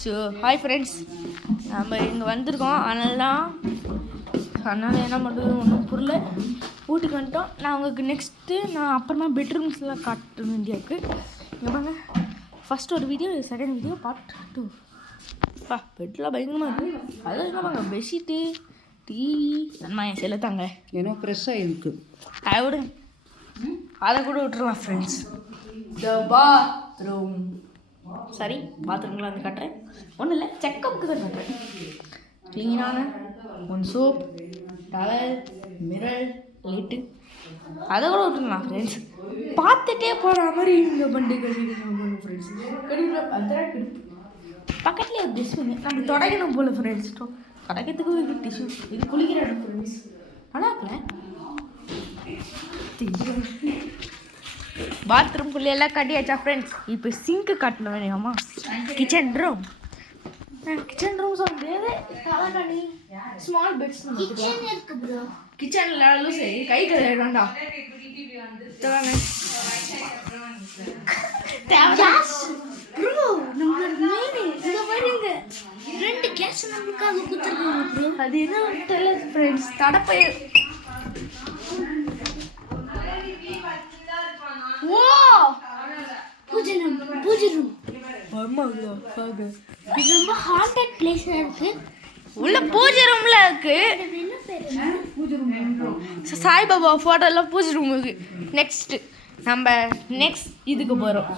So hi friends, நம்ம இங்கே வந்திருக்கோம். அதனால் என்ன பண்ணுறது ஒன்றும் புரியல. வீட்டுக்கு வந்துட்டோம். நான் உங்களுக்கு நெக்ஸ்ட்டு அப்புறமா பெட்ரூம்ஸ்லாம் காட்ட வேண்டியிருக்கு. இங்கே பாருங்க, ஃபஸ்ட் ஒரு வீடியோ, செகண்ட் வீடியோ, பார்ட் 2. பெட்லாம் பயங்கரமாக இருக்குது. அதெல்லாம் என்ன பாருங்க, பெட்ஷீட்டு, டிவி, அம்மா என் செல்லத்தாங்க ஏன்னா ஃப்ரெஷ்ஷாக இருக்குது. அதை விடுங்க, அதை கூட விட்டுருலாம் ஃப்ரெண்ட்ஸ். த பாத்ரூம், சரி பாத்ரூம்லாம் வந்து கட்டுறேன். ஒன்றும் இல்லை, செக்கப்புக்கு தான் கட்டுறேன். க்ளீனான one soap, towel, mirror, light, அதை கூட விட்டுருலாம் ஃப்ரெண்ட்ஸ். பார்த்துட்டே போகிற மாதிரி இந்த பண்டு கட்டிக்கணும் ஃப்ரெண்ட்ஸ். பக்கத்துலேயே ஒரு டிஷ்ஷு நம்ம தொடக்கணும் போல் ஃப்ரெண்ட்ஸ். தொடக்கிறதுக்கும் இது டிஷ்யூ, இது குளிக்கிற இடம் ஃப்ரெண்ட்ஸ். நல்லா இருக்கல. பாத்ரூம்குள்ளே எல்லாம் கட்டியாச்சா ஃப்ரெண்ட்ஸ். இப்போ சிங்க்கு கட்டணும் வேணுமா. கிச்சன் ரூம் சொல்ல முடியாது. தலைக்கணி, ஸ்மால் பெட்ஸ் கிச்சனில் சரி, கை கழுவிடா அது என்ன தெரியல ஃப்ரெண்ட்ஸ். தடப்பயிர் உள்ள பூஜை ரூம்ல இருக்கு. சாய்பாபா போட்டோலாம் பூஜை ரூம் இருக்கு. நெக்ஸ்ட் நம்ம இதுக்கு போறோம்.